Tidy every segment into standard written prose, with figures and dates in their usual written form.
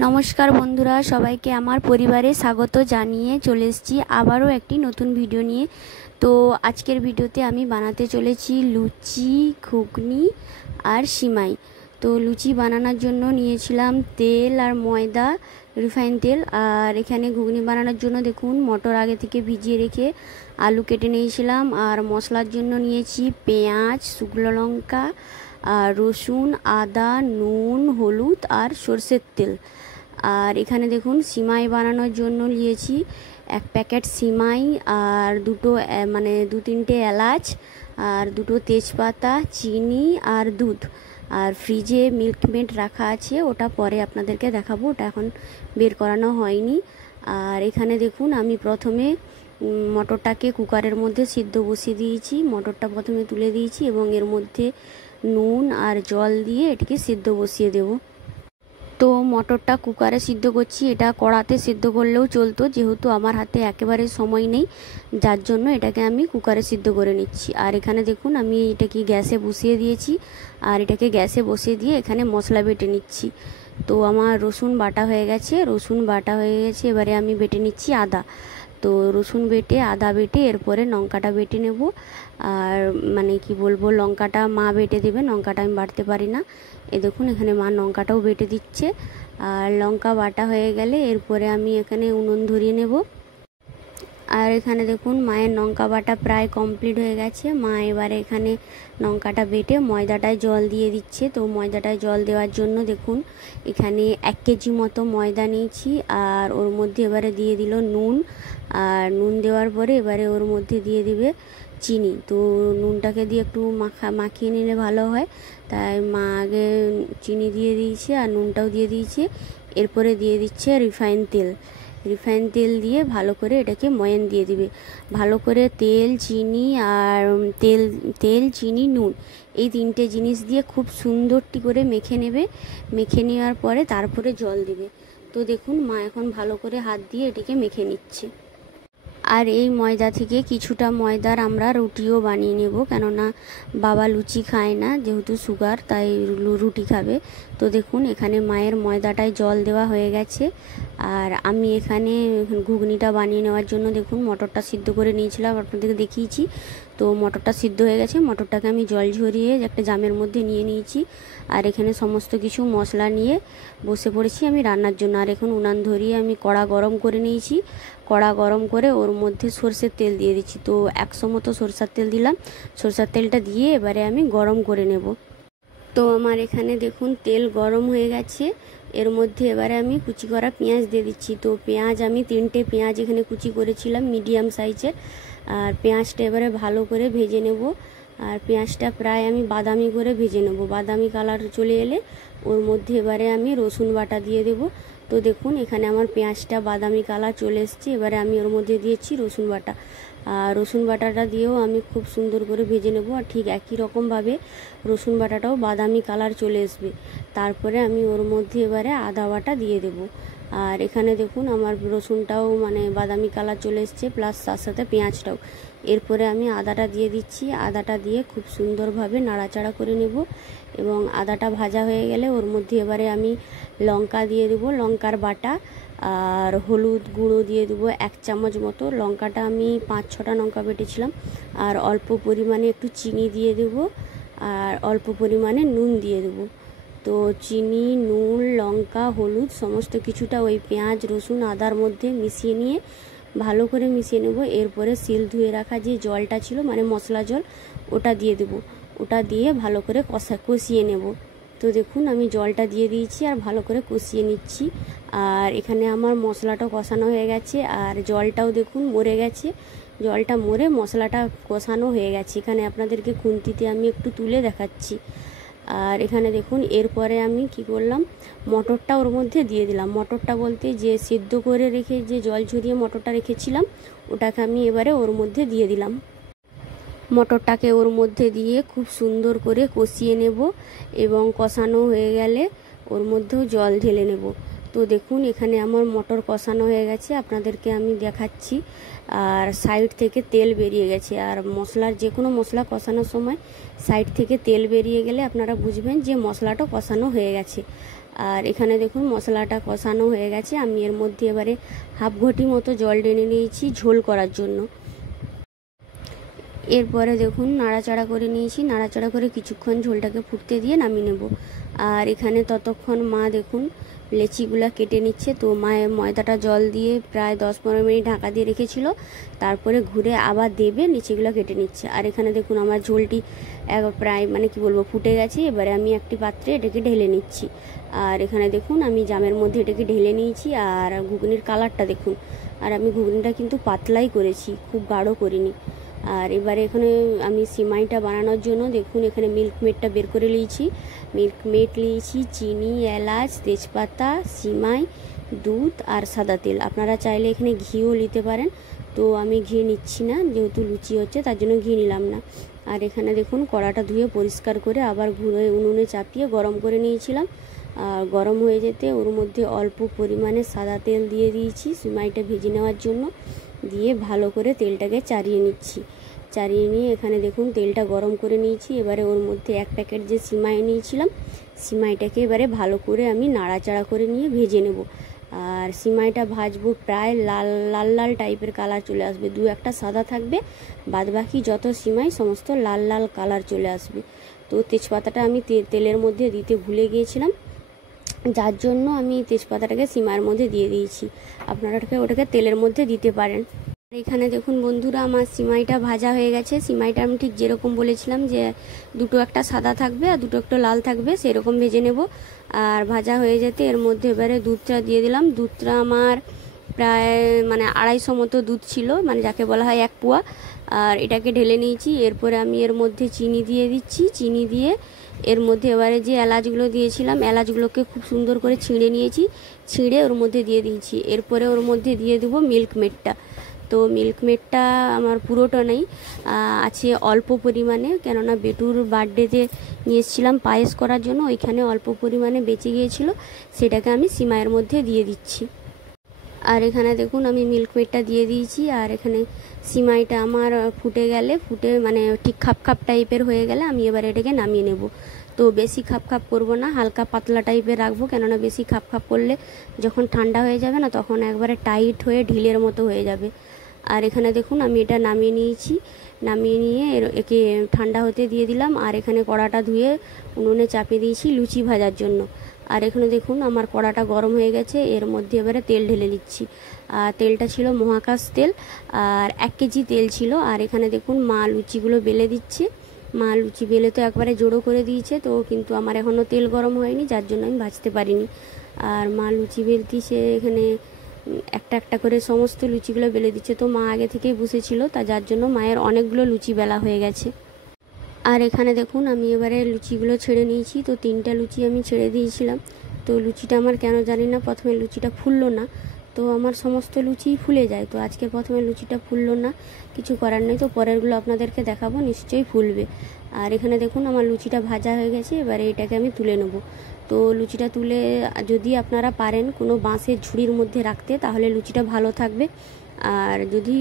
নমস্কার বন্ধুরা, সবাইকে আমার পরিবারে স্বাগত জানিয়ে চলে এসেছি আবারও একটি নতুন ভিডিও নিয়ে। তো আজকের ভিডিওতে আমি বানাতে চলেছি লুচি, ঘুগনি আর সিমাই। তো লুচি বানানোর জন্য নিয়েছিলাম তেল আর ময়দা, রিফাইন তেল। আর এখানে ঘুগনি বানানোর জন্য দেখুন মটর আগে থেকে ভিজিয়ে রেখে আলু কেটে নিয়েছিলাম। আর মশলার জন্য নিয়েছি পেঁয়াজ, শুকনো লঙ্কা আর রসুন, আদা, নুন, হলুদ আর সরষের তেল। আর এখানে দেখুন সিমাই বানানোর জন্য নিয়েছি এক প্যাকেট সিমাই আর দু তিনটে এলাচ আর দুটো তেজপাতা, চিনি আর দুধ। আর ফ্রিজে মিল্কমেড রাখা আছে, ওটা পরে আপনাদেরকে দেখাবো, ওটা এখন বের করানো হয়নি। আর এখানে দেখুন আমি প্রথমে মটরটাকে কুকারের মধ্যে সিদ্ধ বসিয়ে দিয়েছি। মটরটা প্রথমে তুলে দিয়েছি এবং এর মধ্যে নুন আর জল দিয়ে এটিকে সিদ্ধ বসিয়ে দেব। তো মটরটা কুকারে সিদ্ধ করছি, এটা কড়াতে সিদ্ধ করলেও চলতো, যেহেতু আমার হাতে একেবারে সময় নেই, যার জন্য এটাকে আমি কুকারে সিদ্ধ করে নিচ্ছি। আর এখানে দেখুন আমি এটাকে গ্যাসে বসিয়ে দিয়েছি। আর এটাকে গ্যাসে বসিয়ে দিয়ে এখানে মশলা বেটে নিচ্ছি। তো আমার রসুন বাটা হয়ে গেছে, এবারে আমি বেটে নিচ্ছি আদা। তো রসুন বেটে, আদা বেটে, এরপরে লঙ্কাটা বেটে নেব। আর লঙ্কাটা মা বেটে দেবে, লঙ্কাটা আমি বাটতে পারি না। দেখুন এখানে মা লঙ্কাটাও বেটে দিচ্ছে। আর লঙ্কা বাটা হয়ে গেলে এরপরে আমি এখানে উনুন ধরিয়ে নেব। আর এখানে দেখুন মায়ের লঙ্কা বাটা প্রায় কমপ্লিট হয়ে গেছে। মা এবারে এখানে লঙ্কাটা বেটে ময়দাটায় জল দিয়ে দিচ্ছে। তো ময়দাটায় জল দেওয়ার জন্য দেখুন এখানে 1 কেজি মতো ময়দা নিয়েছি। আর ওর মধ্যে এবারে দিয়ে দিল নুন। আর নুন দেওয়ার পরে এবারে ওর মধ্যে দিয়ে দিবে চিনি। তো নুনটাকে দিয়ে একটু মাখিয়ে নিলে ভালো হয়, তাই মা আগে চিনি দিয়ে দিয়েছে আর নুনটাও দিয়ে দিয়েছে। এরপরে দিয়ে দিচ্ছে রিফাইন তেল দিয়ে ভালো করে এটাকে ময়ান দিয়ে দিবে। ভালো করে তেল, চিনি, নুন এই 3টে জিনিস দিয়ে খুব সুন্দরটি করে মেখে নেবে। মেখে নেওয়ার পরে তারপরে জল দিবে। তো দেখুন মা এখন ভালো করে হাত দিয়ে এটিকে মেখে নিচ্ছে। আর এই ময়দা থেকে কিছুটা ময়দার আমরা রুটিও বানিয়ে নেব, কেননা বাবা লুচি খায় না, যেহেতু সুগার, তাই রুটি খাবে। তো দেখুন এখানে মায়ের ময়দাটায় জল দেওয়া হয়ে গেছে। আর আমি এখানে ঘুগনিটা বানিয়ে নেওয়ার জন্য দেখুন মটরটা সিদ্ধ করে নিয়েছিলাম, আপনাদেরকে দেখিয়েছি। তো মটরটা সিদ্ধ হয়ে গেছে, মটরটাকে আমি জল ঝরিয়ে একটা জামের মধ্যে নিয়ে নিয়েছি। আর এখানে সমস্ত কিছু মশলা নিয়ে বসে পড়েছি আমি রান্নার জন্য। আর এখন উনান ধরিয়ে আমি কড়া গরম করে নিয়েছি। কড়া গরম করে ওর মধ্যে সরষের তেল দিয়ে দিচ্ছি। তো 100 মতো সরষের তেল দিলাম। সরষের তেলটা দিয়ে এবারে আমি গরম করে নেব। তো আমার এখানে দেখুন তেল গরম হয়ে গেছে। এর মধ্যে এবারে আমি কুচি করা পেঁয়াজ দিয়ে দিচ্ছি। তো পেঁয়াজ আমি 3টে পেঁয়াজ এখানে কুচি করেছিলাম মিডিয়াম সাইজের। আর পেঁয়াজটা এবারে ভালো করে ভেজে নেব। আর পেঁয়াজটা প্রায় আমি বাদামি করে ভেজে নেব। বাদামি কালার চলে এলে ওর মধ্যে এবারে আমি রসুন বাটা দিয়ে দেব। তো দেখুন এখানে আমার পেঁয়াজটা বাদামি কালার চলে এসেছে। এবারে আমি ওর মধ্যে দিয়েছি রসুন বাটা। আর রসুন বাটাটা দিয়েও আমি খুব সুন্দর করে ভেজে নেব। আর ঠিক একই রকমভাবে রসুন বাটাটাও বাদামি কালার চলে আসবে। তারপরে আমি ওর মধ্যে এবারে আদা বাটা দিয়ে দেব। আর এখানে দেখুন আমার রসুনটাও বাদামি কালার চলে এসছে, প্লাস তার সাথে পেঁয়াজটাও। এরপরে আমি আদাটা দিয়ে দিচ্ছি। আদাটা দিয়ে খুব সুন্দরভাবে নাড়াচাড়া করে নেব। এবং আদাটা ভাজা হয়ে গেলে ওর মধ্যে এবারে আমি লঙ্কা দিয়ে দেবো, লঙ্কার বাটা। আর হলুদ গুঁড়ো দিয়ে দেবো 1 চামচ মতো। লঙ্কাটা আমি 5-6টা লঙ্কা বেটেছিলাম। আর অল্প পরিমাণে একটু চিনি দিয়ে দেবো। আর অল্প পরিমাণে নুন দিয়ে দেবো। তো চিনি, নুন, লঙ্কা, হলুদ সমস্ত কিছুটা ওই পেঁয়াজ, রসুন, আদার মধ্যে মিশিয়ে নিয়ে ভালো করে মিশিয়ে নেব। এরপরে শিল ধুয়ে রাখা যে জলটা ছিল, মশলা জল, ওটা দিয়ে দেবো। ওটা দিয়ে ভালো করে কষিয়ে নেব। তো দেখুন আমি জলটা দিয়ে দিয়েছি আর ভালো করে কষিয়ে নিচ্ছি। আর এখানে আমার মশলাটা কষানো হয়ে গেছে। আর জলটাও দেখুন মরে গেছে, জলটা মরে মশলাটা কষানো হয়ে গেছে। এখানে আপনাদেরকে খুন্তিতে আমি একটু তুলে দেখাচ্ছি। আর এখানে দেখুন এরপরে আমি কি করলাম, মটরটা ওর মধ্যে দিয়ে দিলাম। মটরটা বলতে যে সিদ্ধ করে রেখে যে জল ঝরিয়ে মটরটা রেখেছিলাম, ওটাকে আমি এবারে ওর মধ্যে দিয়ে দিলাম। মটরটাকে ওর মধ্যে দিয়ে খুব সুন্দর করে কষিয়ে নেব। এবং কষানো হয়ে গেলে ওর মধ্যেও জল ঢেলে নেব। তো দেখুন এখানে আমার মটর কষানো হয়ে গেছে, আপনাদেরকে আমি দেখাচ্ছি। আর সাইড থেকে তেল বেরিয়ে গেছে। আর যে কোনো মশলা কষানোর সময় সাইড থেকে তেল বেরিয়ে গেলে আপনারা বুঝবেন যে মশলাটা কষানো হয়ে গেছে। আর এখানে দেখুন মশলাটা কষানো হয়ে গেছে। আমি এর মধ্যে এবারে হাফ ঘটি মতো জল টেনে নিয়েছি ঝোল করার জন্য। এরপরে দেখুন নাড়াচাড়া করে নিয়েছি, নাড়াচাড়া করে কিছুক্ষণ ঝোলটাকে ফুটতে দিয়ে নামিয়ে নেব। আর এখানে ততক্ষণ মা দেখুন লেচিগুলা কেটে নিচ্ছে। তো মায়ের ময়দাটা জল দিয়ে প্রায় 10-15 মিনিট ঢাকা দিয়ে রেখেছিল, তারপরে ঘুরে আবার দেবে লেচিগুলো কেটে নিচ্ছে। আর এখানে দেখুন আমার ঝোলটি প্রায় মানে কি বলবো ফুটে গেছে। এবারে আমি একটি পাত্রে এটাকে ঢেলে নিচ্ছি। আর এখানে দেখুন আমি জামের মধ্যে এটাকে ঢেলে নিয়েছি। আর ঘুগনির কালারটা দেখুন, আর আমি ঘুগনিটা কিন্তু পাতলাই করেছি, খুব গাঢ় করিনি। আর এবারে এখানে আমি সিমাইটা বানানোর জন্য দেখুন এখানে মিল্ক মেডটা বের করে নিয়েছি। মিল্ক মেড নিয়েছি, চিনি, এলাচ, তেজপাতা, সিমাই, দুধ আর সাদা তেল। আপনারা চাইলে এখানে ঘিও নিতে পারেন, তো আমি ঘি নিচ্ছি না, যেহেতু লুচি হচ্ছে তার জন্য ঘি নিলাম না। আর এখানে দেখুন কড়াটা ধুয়ে পরিষ্কার করে আবার ঘুরে উনুনে চাপিয়ে গরম করে নিয়েছিলাম। আর গরম হয়ে যেতে ওর মধ্যে অল্প পরিমাণে সাদা তেল দিয়ে দিয়েছি সিমাইটা ভেজে নেওয়ার জন্য। দিয়ে ভালো করে তেলটাকে চাড়িয়ে নিচ্ছি। চাড়িয়ে নিয়ে এখানে দেখুন তেলটা গরম করে নিয়েছি। এবারে ওর মধ্যে 1 প্যাকেট যে সিমাই নিয়েছিলাম, সিমাইটাকে এবারে ভালো করে আমি নাড়াচাড়া করে নিয়ে ভেজে নেব। আর সিমাইটা ভাজবো প্রায় লাল লাল লাল টাইপের কালার চলে আসবে, 2-1টা সাদা থাকবে, বাদবাকি যত সিমাই সমস্ত লাল লাল কালার চলে আসবে। তো তেজপাতাটা আমি তেলের মধ্যে দিতে ভুলে গিয়েছিলাম, যার জন্য আমি তেজপাতাটাকে সিমাইয়ের মধ্যে দিয়ে দিয়েছি। আপনারা ওটাকে তেলের মধ্যে দিতে পারেন। এখানে দেখুন বন্ধুরা আমার সিমাইটা ভাজা হয়ে গেছে। সিমাইটা আমি ঠিক যেরকম বলেছিলাম যে 2-1টা সাদা থাকবে আর 2-1টা লাল থাকবে, সেরকম ভেজে নেব। আর ভাজা হয়ে যেতে এর মধ্যে এবারে দুধটা দিয়ে দিলাম। দুধটা আমার প্রায় মানে 250 মতো দুধ ছিল, মানে যাকে বলা হয় 1 পোয়া। আর এটাকে ঢেলে নিয়েছি। এরপরে আমি এর মধ্যে চিনি দিয়ে দিচ্ছি। চিনি দিয়ে এর মধ্যে এবারে যে এলাচগুলো দিয়েছিলাম, এলাচগুলোকে খুব সুন্দর করে ছিঁড়ে নিয়েছি, ছিঁড়ে ওর মধ্যে দিয়ে দিয়েছি। এরপরে ওর মধ্যে দিয়ে দেবো মিল্ক মেডটা। তো মিল্ক মেডটা আমার পুরোটা নেই, আছে অল্প পরিমাণে, কেননা বেটুর বার্থডেতে নিয়ে এসেছিলাম পায়েস করার জন্য, ওইখানে অল্প পরিমাণে বেঁচে গিয়েছিল, সেটাকে আমি সিমাইয়ের মধ্যে দিয়ে দিচ্ছি। আর এখানে দেখুন আমি মিল্ক মেডটা দিয়ে দিয়েছি। আর এখানে সিমাইটা আমার ফুটে গেলে, ফুটে মানে ঠিক খাপ খাপ টাইপের হয়ে গেলে আমি এবার এটাকে নামিয়ে নেব। তো বেশি খাপ খাপ করবো না, হালকা পাতলা টাইপের রাখবো, কেননা বেশি খাপ খাপ করলে যখন ঠান্ডা হয়ে যাবে না তখন একবারে টাইট হয়ে ঢিলের মতো হয়ে যাবে। আর এখানে দেখুন আমি এটা নামিয়ে নিয়েছি। নামিয়ে নিয়ে একে ঠান্ডা হতে দিয়ে দিলাম। আর এখানে কড়াটা ধুয়ে উনুনে চাপিয়ে দিয়েছি লুচি ভাজার জন্য। আর এখানে দেখুন আমার কড়াটা গরম হয়ে গেছে, এর মধ্যে এবারে তেল ঢেলে নিচ্ছি। আর তেলটা ছিল মহাকাশ তেল, আর 1 কেজি তেল ছিল। আর এখানে দেখুন মা লুচিগুলো বেলে দিচ্ছে। মা লুচি বেলে তো একবারে জোড়ো করে দিয়েছে, তো কিন্তু আমার এখনও তেল গরম হয়নি, যার জন্য আমি ভাজতে পারিনি। আর মা লুচি বেলতিছে, এখানে একটা একটা করে সমস্ত লুচিগুলো বেলে দিচ্ছে। তো মা আগে থেকেই বসেছিল, তা যার জন্য মায়ের অনেকগুলো লুচি বেলা হয়ে গেছে। আর এখানে দেখুন আমি এবারে লুচিগুলো ছেড়ে নিয়েছি। তো 3টা লুচি আমি ছেড়ে দিয়েছিলাম। তো লুচিটা আমার কেন জানি না প্রথমে লুচিটা ফুললো না, তো আমার সমস্ত লুচিই ফুলে যায়। তো আজকে প্রথমে লুচিটা ফুললো না, কিছু করার নেই, তো পরেরগুলো আপনাদেরকে দেখাবো, নিশ্চয়ই ফুলবে। আর এখানে দেখুন আমার লুচিটা ভাজা হয়ে গেছে, এবারে এটাকে আমি তুলে নেব। তো লুচিটা তুলে যদি আপনারা পারেন কোনো বাঁশের ঝুড়ির মধ্যে রাখতে, তাহলে লুচিটা ভালো থাকবে। আর যদি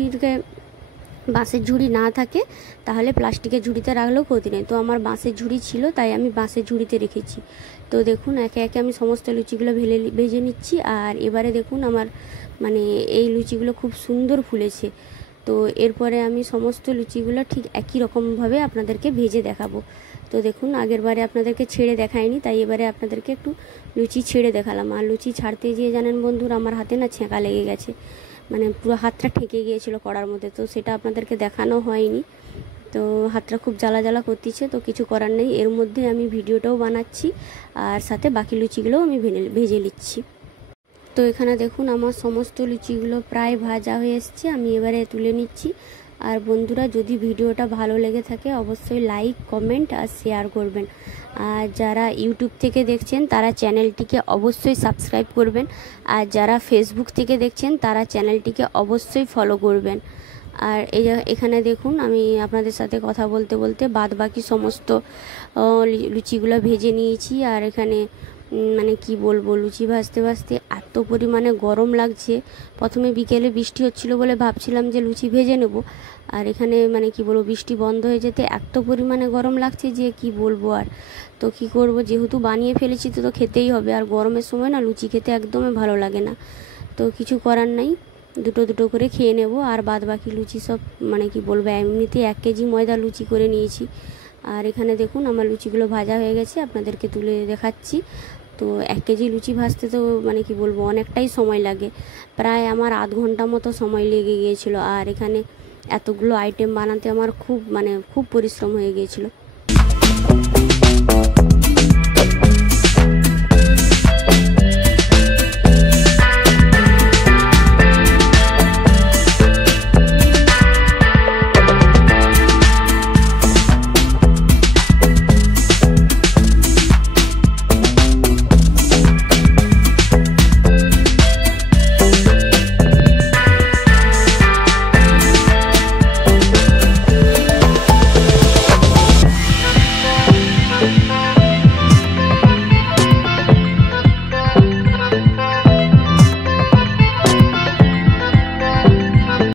বাঁশের ঝুড়ি না থাকে তাহলে প্লাস্টিকের ঝুড়িতে রাখলেও ক্ষতি নেই। তো আমার বাঁশের ঝুড়ি ছিল, তাই আমি বাঁশের ঝুড়িতে রেখেছি। তো দেখুন একে একে আমি সমস্ত লুচিগুলো ভেজে নিচ্ছি। আর এবারে দেখুন আমার মানে এই লুচিগুলো খুব সুন্দর ফুলেছে। তো এরপরে আমি সমস্ত লুচিগুলো ঠিক একই রকমভাবে আপনাদেরকে ভেজে দেখাবো। তো দেখুন আগের বারে আপনাদেরকে ছেড়ে দেখাইনি, তাই এবারে আপনাদেরকে একটু লুচি ছেড়ে দেখালাম। আর লুচি ছাড়তে গিয়ে জানেন বন্ধুরা আমার হাতে না ছেঁকা লেগে গেছে, মানে পুরো হাতটা ঠেকে গিয়েছিল কড়ার মধ্যে, তো সেটা আপনাদেরকে দেখানো হয়নি। তো হাতটা খুব জ্বালা জ্বালা করতেছে, তো কিছু করার নেই, এর মধ্যে আমি ভিডিওটাও বানাচ্ছি আর সাথে বাকি লুচিগুলোও আমি ভেজে নিচ্ছি। তো এখানে দেখুন আমার সমস্ত লুচিগুলো প্রায় ভাজা হয়ে এসছে, আমি এবারে তুলে নিচ্ছি। আর বন্ধুরা যদি ভিডিওটা ভালো লেগে থাকে অবশ্যই লাইক, কমেন্ট আর শেয়ার করবেন। আর যারা ইউটিউব থেকে দেখছেন তারা চ্যানেলটিকে অবশ্যই সাবস্ক্রাইব করবেন। আর যারা ফেসবুক থেকে দেখছেন তারা চ্যানেলটিকে অবশ্যই ফলো করবেন। আর এখানে দেখুন আমি আপনাদের সাথে কথা বলতে বলতে বাদ বাকি সমস্ত লুচিগুলো ভেজে নিয়েছি। আর এখানে মানে কি বলবো, লুচি ভাজতে ভাজতে এত পরিমাণে গরম লাগছে। প্রথমে বিকেলে বৃষ্টি হচ্ছিল বলে ভাবছিলাম যে লুচি ভেজে নেব, আর এখানে মানে কি বলবো বৃষ্টি বন্ধ হয়ে যেতে এত পরিমাণে গরম লাগছে যে কি বলবো আর। তো কি করব, যেহেতু বানিয়ে ফেলেছি তো খেতেই হবে, আর গরমের সময় না লুচি খেতে একদমই ভালো লাগে না। তো কিছু করার নাই, দুটো দুটো করে খেয়ে নেব। আর বাদ বাকি লুচি সব মানে কি বলবো, এমনিতে 1 কেজি ময়দা লুচি করে নিয়েছি। আর এখানে দেখুন আমার লুচিগুলো ভাজা হয়ে গেছে, আপনাদেরকে তুলে দেখাচ্ছি। তো 1 কেজি লুচি ভাজতে তো মানে কি বলবো অনেকটাই সময় লাগে, প্রায় আমার আধ ঘন্টা মতো সময় লেগে গিয়েছিলো। আর এখানে এতগুলো আইটেম বানাতে আমার খুব পরিশ্রম হয়ে গিয়েছিলো।